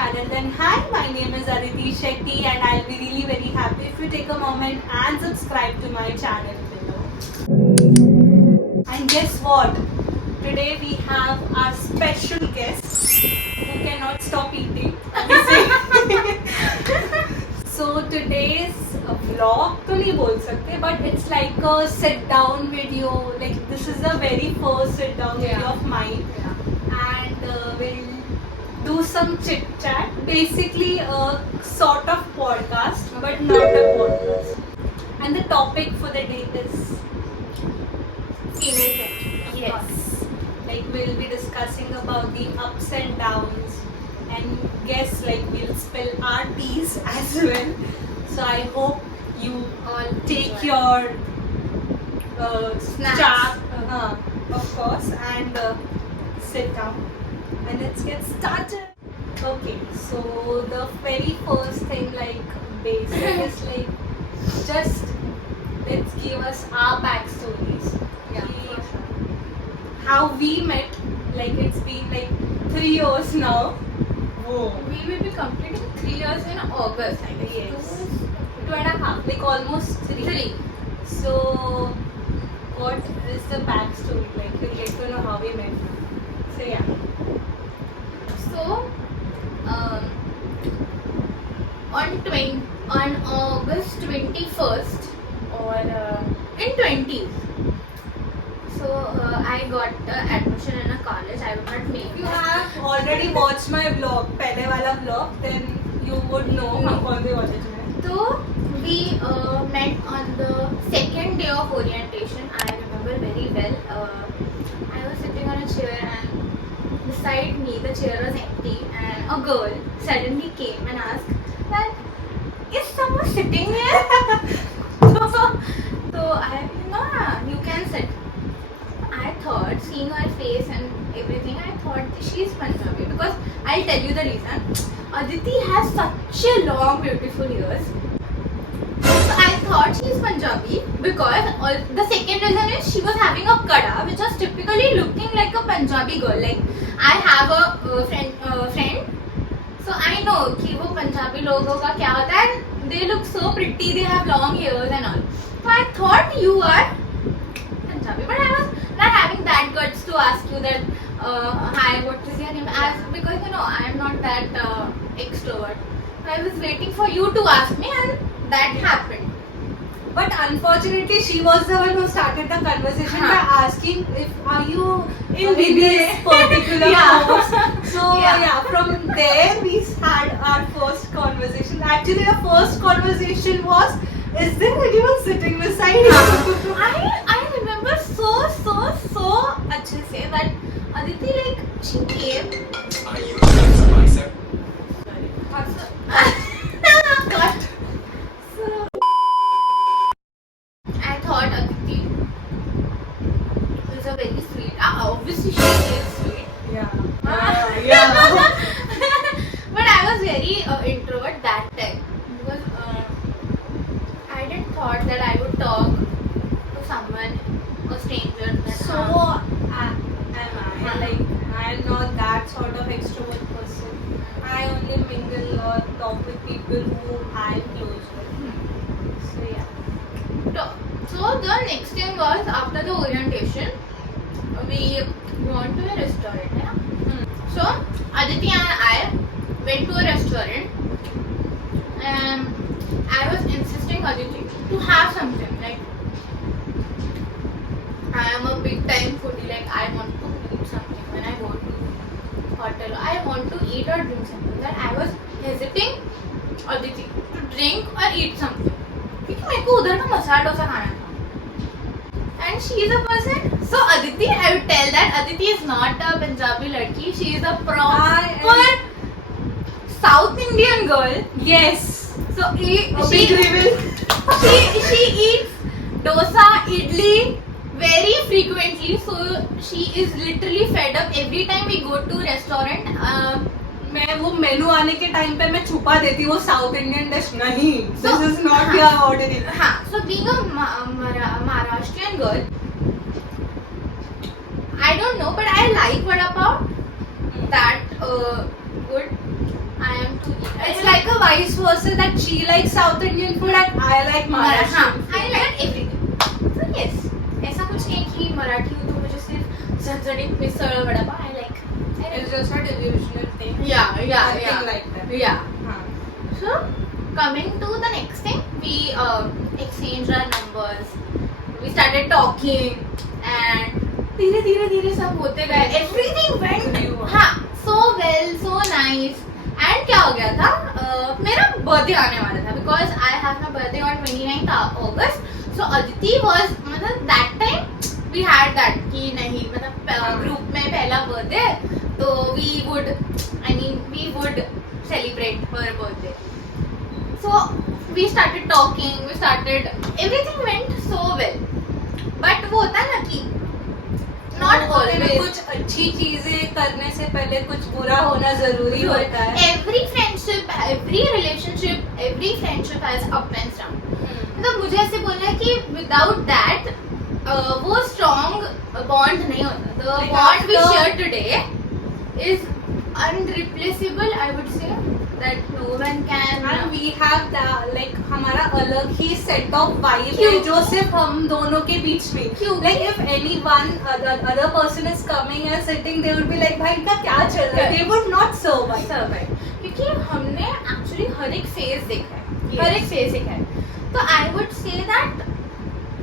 channel, then hi, my name is Aditi Shetty and I'll be really very happy if you take a moment and subscribe to my channel below. And guess what? Today we have our special guest who cannot stop eating. So today's vlog तो नहीं बोल सकते, but it's like a sit down video. Like this is the very first sit down video of mine, and we'll do some chit chat. Basically a sort of podcast, but not a podcast. And the topic for the day is female friendship. Yes. Like we'll be discussing about the ups and downs, and guess like we'll spill our teas as well. So I hope you all take your Snacks. chat, of course, and sit down. And let's get started. Okay, so the very first thing, like basic, is like just let's give us our backstories. Yeah, Ki for sure. How we met. Like it's been like 3 years now. Whoa. We will be completing 3 years in August, I guess. Yes. 2.5, like almost 3. 3. So, what is the backstory? Like, we'll get to know how we met. So, yeah. So, on August 21st or in 20s. So I got admission in a college. I would not make If you have already watched my vlog, पहले वाला vlog, then you would know हम कौन से college में हैं. So we met on the second day of orientation. I remember very well. I was sitting on a chair and beside me the chair was empty and a girl suddenly came and asked that is someone sitting here? so I no, you can sit. I thought, seeing her face and everything, I thought she's Punjabi because I'll tell you the reason. Aditi has such a long, beautiful ears. So I thought she's Punjabi because the second reason is she was having a kada, which was typically looking like a Punjabi girl. Like I have a friend, so I know कि वो Punjabi लोगों का क्या होता है. And they look so pretty. They have long hairs and all. So I thought you are Punjabi, but I was not having that guts to ask you that hi, what is your name? As because you know I am not that extrovert. So I was waiting for you to ask me, and that happened. But unfortunately, she was the one who started the conversation by asking if are you in this particular Yeah. course. So Yeah. from there we had our first conversation. Actually, the first conversation was, is there anyone sitting beside you? I remember so अच्छे से that Aditi like she came. Are you a bicep? Cut. So I thought Aditi is a very sweet. Obviously she is sweet. Yeah. But I was very introvert that time because I didn't thought that I would talk to someone, a stranger. That, So am I. Like I'm not that sort of extrovert person. I only mingle or talk with people who I'm close with. So yeah. So the next thing was after the orientation, we went to a restaurant. Yeah? So Aditi and I went to a restaurant, and I was insisting Aditi to have something. Like I am a big time foodie. Like I want to eat something when I go to hotel. I want to eat or drink something. That I was hesitating Aditi to drink or eat something. क्योंकि मेरे को उधर का मसाला डोसा खाना था. And she is a person. So Aditi, I would tell that Aditi is not a Punjabi ladki. She is a proper South Indian girl. Yes. So Big reveal. she eats dosa, idli very frequently. So she is literally fed up every time we go to restaurant. मैं वो मेनू आने के time पे मैं छुपा देती वो south Indian dish नहीं. So, This is not your ordering. हाँ, so being a Maharashtrian girl, I don't know, but I like vada pav that good. I am too. It's like a vice versa that she likes South Indian food and I like Maharashtrian food. I like everything. So yes, ऐसा कुछ नहीं कि मराठी हूँ तो मुझे सिर्फ झणझणीत misal vada pav I like. It's just a delusional thing. Yeah. Like that. Yeah. हाँ. So coming to the next thing, we exchanged our numbers. We started talking and धीरे सब होते गए. Everything went so well, so nice. And क्या हो गया था? मेरा birthday आने वाला था because I have my birthday on 29th August. So Aditi was मतलब that time we had that कि नहीं मतलब group में पहला birthday तो we would celebrate her birthday. So we started talking, everything went so well. But वो होता है ना कि not always. कुछ अच्छी चीजें करने से पहले कुछ बुरा होना जरूरी होता है. Every friendship, every relationship, every friendship has up and down. मतलब मुझे ऐसे बोलना है कि without that वो strong bond नहीं होता. The Like bond we after- share today is unreplaceable. I would say that no one can. And we have that like हमारा अलग ही set of vibe है क्यों? जो सिर्फ हम दोनों के बीच में. क्यों? Like if anyone other person is coming and sitting, they would be like भाई इनका क्या चल रहा है? They would not survive. survive. क्योंकि हमने actually हर एक phase देखा है. Yes. हर एक phase देखा है. तो I would say that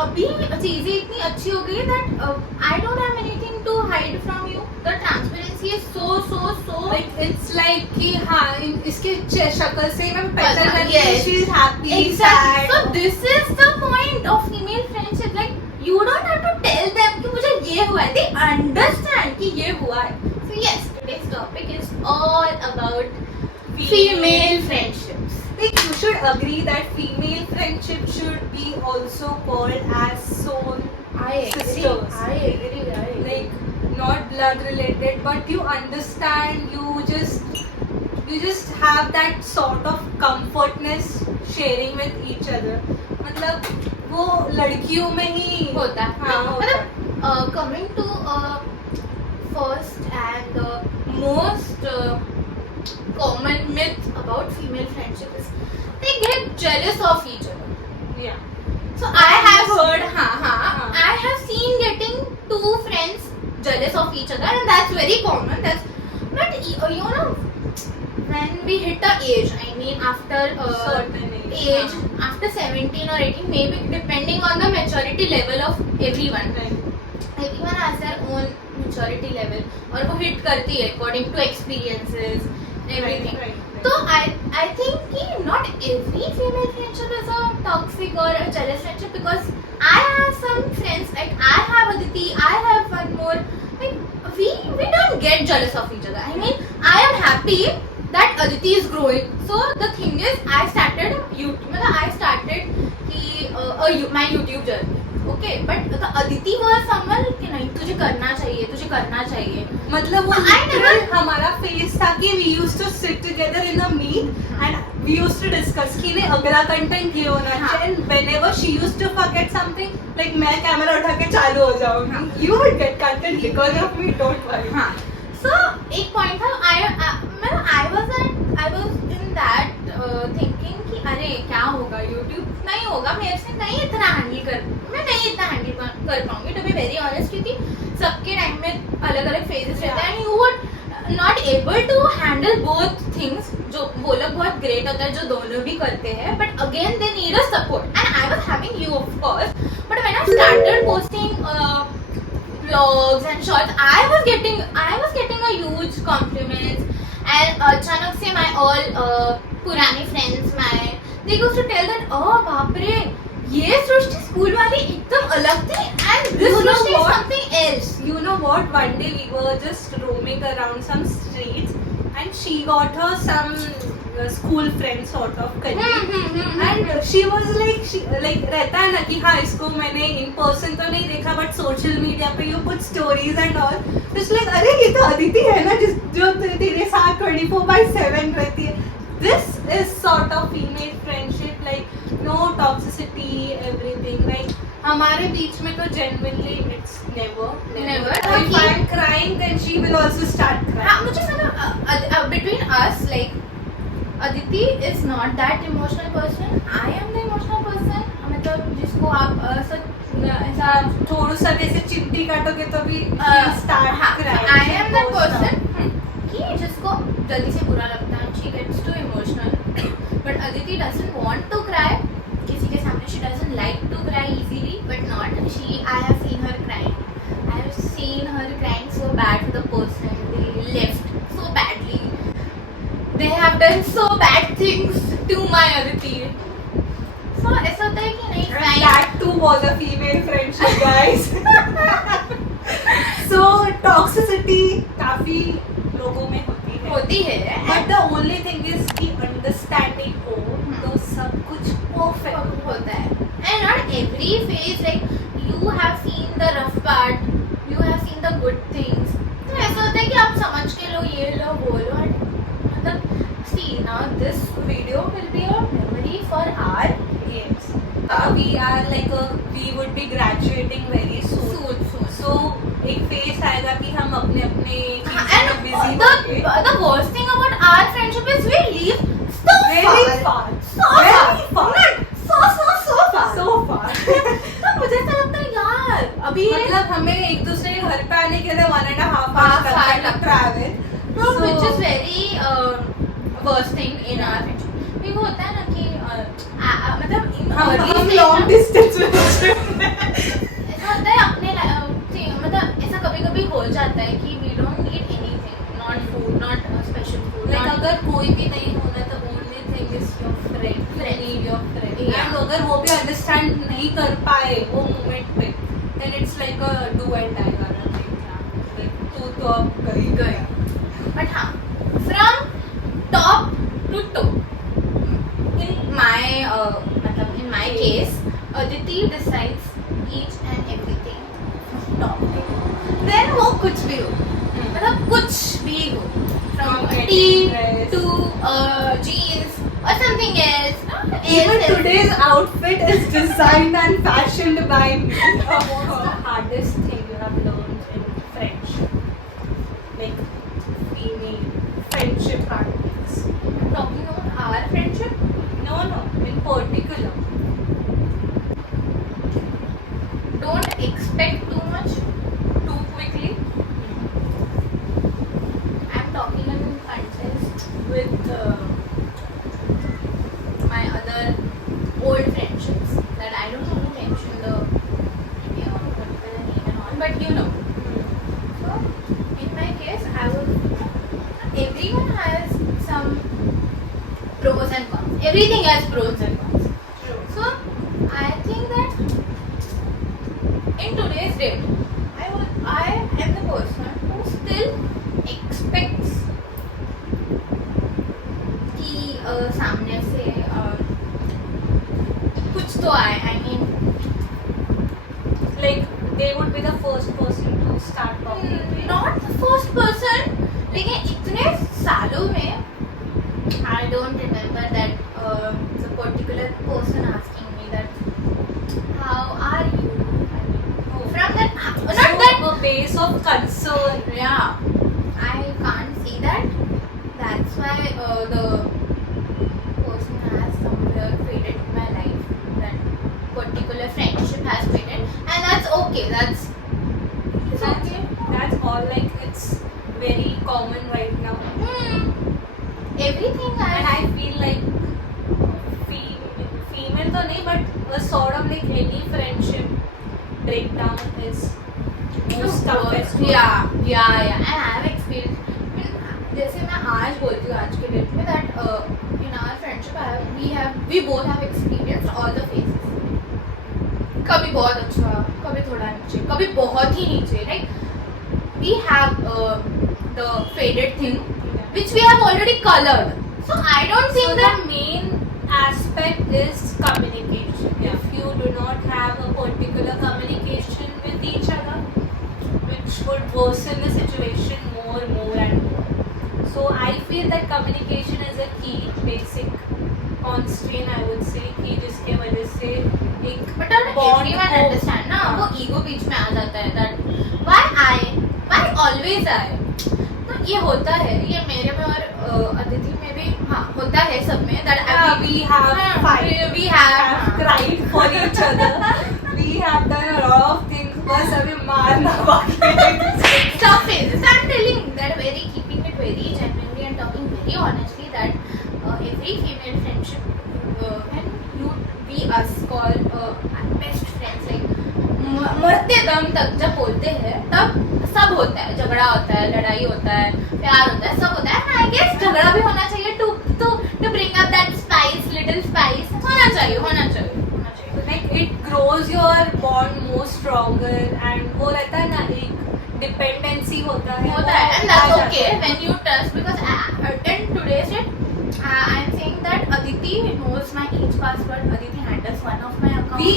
अभी चीजें इतनी अच्छी हो गई है that I don't have anything to hide from you. The transparency is so Like it's like कि हाँ इसके शक्ल से मैं पता- पहचान जाती हूँ yes. she is happy, exactly. sad. So this is the point of female friendship. Like you don't have to tell them कि मुझे ये हुआ है. They understand कि ये हुआ है. So yes, today's topic is all about female friendships. Like you should agree that female friendship should be also called as soul sisters. I agree. Like not blood related, but you understand. You just have that sort of comfortness sharing with each other. मतलब वो लड़कियों में ही होता है. हाँ, होता है. मतलब coming to first and most common myth about female friendship is they get jealous of each other. Yeah. So I have heard, हाँ. I have seen getting two friends jealous of each other, and that's very common. But you know, when we hit the age, I mean after Certain age. age, after 17 or 18, maybe depending on the maturity level of everyone. Right. Everyone has their own maturity level, और वो hit करती है according to experiences, everything. Right. So I think कि not every female friendship is a toxic or a jealous friendship, because I have some friends, like I have Aditi, I have one more, like we don't get jealous of each other. I mean, I am happy that Aditi is growing. So the thing is, I started YouTube, I started my YouTube journey. Okay, but the Aditi was someone कि नहीं तुझे करना चाहिए. मतलब वो I literal हमारा face था कि we used to sit together in a meet and we used to discuss कि नहीं अगला कंटेंट ये होना चाहिए. And whenever she used to forget something, like मैं कैमरा उठा के चालू हो जाऊंगी. You would get content because of me, don't worry. हाँ. So एक point था, I was in that thinking कि अरे क्या होगा, YouTube नहीं होगा मेरे से, मैं नहीं इतना हैंडल कर पाऊंगी, to be very honest, क्योंकि सबके टाइम में अलग अलग phases रहते हैं and you would not able to handle both things. जो वो लोग बहुत great होता है जो दोनों भी करते हैं, but again they need a support, and I was having you of course, but when I started posting vlogs and shorts, I was getting a huge compliments, and अचानक से my all पुराने friends they used to tell that बाप रे ये सृष्टि school वाली एकदम अलग थी, and this You know Srishti is what? something else. You know what? One day we were just roaming around some streets and she got her some school friend sort of colleague. And she was like रहता है ना कि हाँ इसको मैंने in person तो नहीं देखा but social media पे you put stories and all. Just like अरे ये तो अदिति है ना जो तेरे साथ 24/7 रहती है. This is sort of female friendship, like no toxicity, everything. Like हमारे बीच में तो genuinely it's never. If I'm crying, then she will also start crying. हाँ मुझे मतलब between us, like Aditi is not that emotional person. I am the emotional person. मतलब जिसको आप ऐसा थोड़ा सा जैसे चिमटी काटोगे तो भी start I am that person कि जिसको जल्दी से बुरा लगता है. She gets too emotional. But Aditi doesn't want to cry. किसी के सामने she doesn't like to cry easily. But not. I have seen her crying. I have seen her crying so bad to the person they left so badly. They have done so bad things to my Aditi. So ऐसा होता है कि नहीं crying. That too was a female friendship, guys. So toxicity काफी लोगों में होती है. But the only thing is कि understanding हो तो सब कुछ perfect होता है. And not every phase, like you have seen the rough part, you have seen the good things. तो ऐसा होता है कि आप समझ के लो ये लो वो लो. मतलब see now this video will be a memory for our Yes. We are like we would be graduating very soon. So एक phase आएगा कि हम अपने and busy होंगे. the worst thing about our friendship is we leave so Very far. far. So Very far. far. So far. So far. तो मुझे ऐसा लगता है यार अभी ये मतलब हमें एक दूसरे के घर पे आने के लिए 1.5 Half hours hour लगता है travel. which is very worst thing in our friendship. भी वो होता है ना कि मतलब हम long distance relationship में ऐसा होता है अपने मतलब ऐसा कभी कभी हो जाता है कि we don't need anything, not food, not special food. like अगर कोई भी नहीं होना तो only thing is your friend. You need your friend. Yeah. And अगर वो भी understand नहीं कर पाए वो moment पे then it's like a do and die वाला thing. Like तू तो अब गई. But हाँ, from top to toe. In my मतलब in my case, Aditi decides each and everything from top to toe. Then वो कुछ भी हो, मतलब कुछ भी हो, from tee to jeans or something else. Even today's outfit is designed and fashioned by me. What's the hardest thing you have learned in friendship? Like female friendship hard things. Talking about our friendship, No, in particular. don't expect too much too quickly. I'm talking in context with my other old friendships that I don't want to mention the particular name and all, but you know. So in my case, everyone has some pros and cons. Everything has pros and cons. So I think that in today's date, I am the person who still expects कि सामने से कुछ तो आए. I mean, Like they would be the first person to start talking to you. not the first person. लेकिन इतने सालों में I don't remember that the particular person asking me that how are you. I mean, from that not So, that a base of concern. yeah, I can't see that. That's why the person has somewhere faded in my life. That particular friendship has faded, and that's okay. It's okay. That's all. Like it's very common right now. Everything And I feel like female तो नहीं but a sort of like any friendship breakdown is most toughest. yeah. And I have experienced. जैसे मैं आज बोलती हूँ आज के date में that in our friendship we both have experienced all the phases. कभी बहुत अच्छा, कभी थोड़ा नीचे, कभी बहुत ही नीचे. Like we have the faded thing which we have already colored. So I don't think So that the main aspect is communication. If you do not have a particular communication with each other, which would worsen the situation more and more. So I feel that communication is a key, basic constraint I would say कि जिसके वजह से एक but not bond everyone को- understand ना. वो ego बीच में आ जाता है that why always I. तो ये होता है, ये मेरे में और अदिति में भी हाँ होता है सब में that we have fight. we have cried for each other. We have done a lot of things. बस अभी मारना बाकी है. Stop it. So I'm telling that very keeping it very genuinely and talking very honestly that every female friendship when we us call best friends like मरते दम तक जब बोलते हैं तब सब होता है, झगड़ा होता है, लड़ाई होता है, प्यार होता है, सब होता है. आई गेस झगड़ा भी होना चाहिए to bring up that little spice होना चाहिए. Like it grows your bond more stronger and वो रहता है ना एक dependency होता है. and that's okay when you trust because in today's date I'm saying that Aditi knows my age password. Aditi handles one of my accounts. We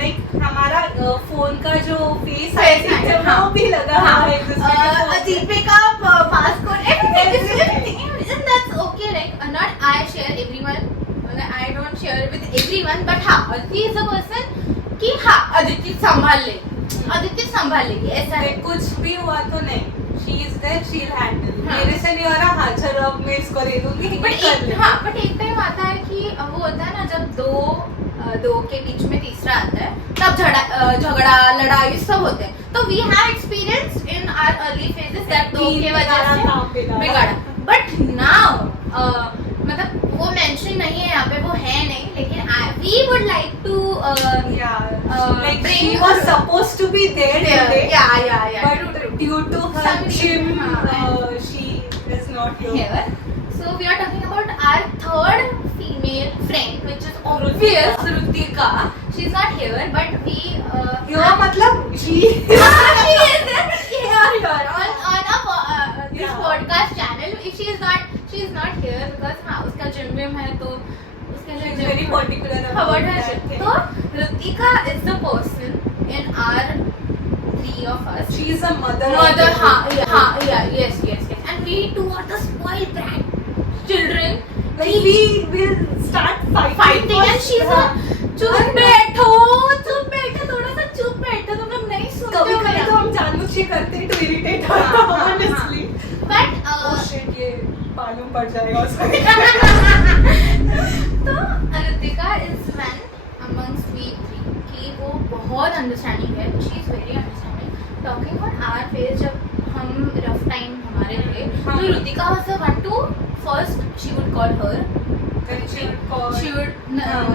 like हमारा phone का जो फेस Face है ID, हाँ. वो भी लगा हुआ है एक दूसरे के phone पे. Aditi का passcode everything and that's okay. Like not I share everyone. I don't share with everyone but हाँ Aditi is a person कि हाँ Aditi संभाल लेगी ऐसा है. like, कुछ भी हुआ तो नहीं. She is there, she'll handle. हाँ. मेरे से नहीं हो रहा, हाँ चलो अब मैं इसको दे दूंगी. बट ये कर ले. बट एक टाइम आता है कि वो होता है ना जब दो के बीच में तीसरा आता है तब झगड़ा लड़ाई सब होते हैं. तो we have experience in our early phases that दो के वजह से बिगाड़ा. बट नाउ मतलब वो मेंशन नहीं है यहाँ पे, वो है नहीं, लेकिन we would like to like she was supposed to be there today. yeah But due to her Some gym, reason, she is not here. here. So we are talking about our third female friend, which is obvious, Rutika. She's not here, but we. Here मतलब she. she is there here on this Yeah. podcast channel. If she is not here because हाँ उसका gym है तो उसके लिए She's very particular about her that gym. thing. तो Rutika is the person in our three of us. She is a mother. Yes. And we two are the spoiled brat children. Like we will start fighting. And she's a चुप बैठो थोड़ा सा चुप बैठो तुम लोग नहीं सुनते हो कभी मेरा. तो हम जानबूझ के करते हैं to irritate her. हाँ. Honestly. But Oh shit, ये मालूम पड़ जाएगा उसको. तो Ritika is one amongst we three कि वो बहुत अंडरस्टैंडिंग है. She is very understanding. Talking on our face जब हम रफ टाइम हमारे थे हाँ. तो Ritika was the one to first she would call her. Then she would call. She would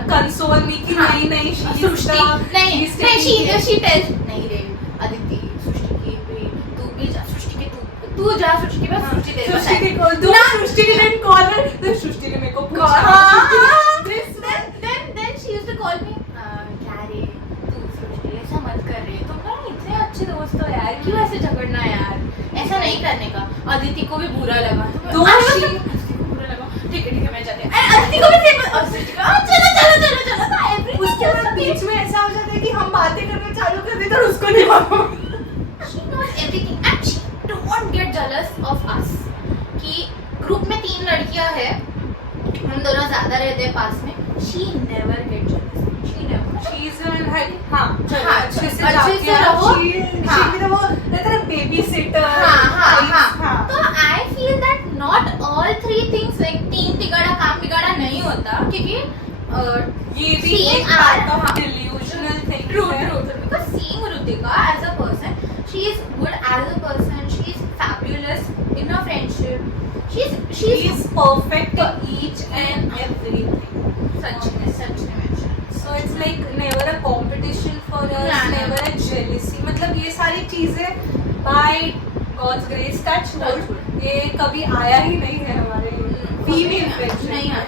console me कि हाँ. नहीं she is सृष्टि the- नहीं she's taking care. she tells नहीं रे अदिति सृष्टि की तू भी जा सृष्टि के तू जा सृष्टि के पास सृष्टि तेरे पास सृष्टि है. के call दो. सृष्टि के then call her. then सृष्टि ने मेरे को पूछा. Then she used to call me क्या रे तू सृष्टि ऐसा मत कर रे तुम ना इतने अच्छे दोस्त हो यार क्यों ऐसे झगड़ना यार ऐसा नहीं करने का. अदिति को भी बुरा लगा दो अदिति को बुरा लगा. ठीक है मैं जाती हूँ. अदिति को भी सृष्टि को चलो उसके बाद बीच में ऐसा हो जाता है कि हम बातें करना चालू कर देते और उसको नहीं मालूम. she knows everything and she don't get jealous of us कि ग्रुप में 3 लड़कियां हैं हम दोनों ज्यादा रहते हैं पास में. she never get jealous. she never. She is an हाँ चलो हाँ, अच्छे से अच्छे जाती से है. रहो. She हाँ. भी तो वो रहता है बेबी सिटर. हाँ. तो I feel that not all 3 things like 3 तिगाड़ा काम बिगाड़ा नहीं होता क्योंकि ये भी seeing एक part of हाँ. delusional thing True. है. Because seeing Rutika as a person, she is good as a person. She is fabulous in her friendship. She is perfect in each and everything. such dimension. So it's like never a competition for us, Yeah, never a jealousy. मतलब ये सारी चीजें by God's grace touch wood ये कभी आया ही नहीं है हमारे female friendship. नहीं आया.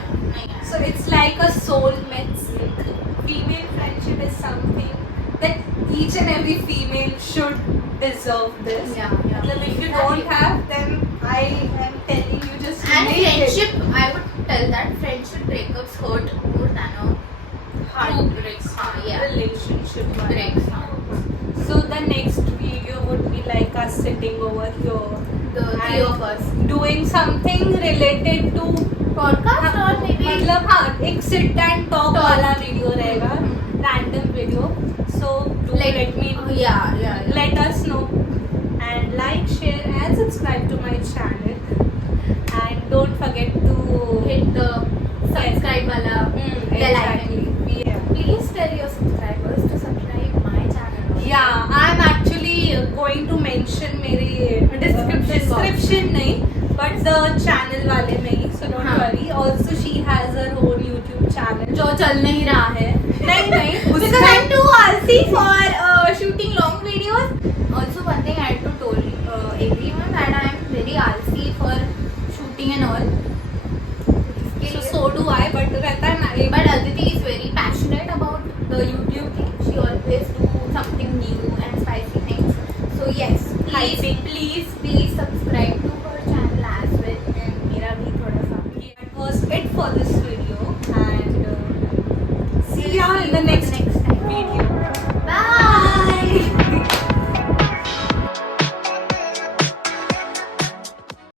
So it's like a soulmate sync. Female friendship is something that each and every female should deserve this. Yeah. मतलब if you don't have, then I am telling you just And make it. friendship, I would tell that friendship breakups hurt more than a Heartbreaks. Yeah. Relationship breaks. So the next video would be like us sitting over here, The 3 of us. doing something related to Podcast or maybe मतलब हाँ एक sit and talk Talk. वाला video रहेगा, random video. So do let me yeah. let us know and like, share and subscribe to my channel and don't forget to hit the subscribe wala bell icon. Yeah. Please tell your subscribers to subscribe my channel also. Yeah, I'm actually going to mention मेरे description नहीं, but the channel वाले में ही, so don't हाँ. worry. Also she has her own YouTube channel. जो चल नहीं रहा है. नहीं Because I'm too आलसी for shooting long videos. Also one thing I had to tell everyone that I am very आलसी for shooting and all. इसके लिए- so do I, but रहता है ना एक But Aditi is very passionate about the YouTube thing. She always do something new and spicy things. So yes, Hyping. please subscribe to her channel as well. And मेरा भी थोड़ा सा. That was it for this video, and see ya in the next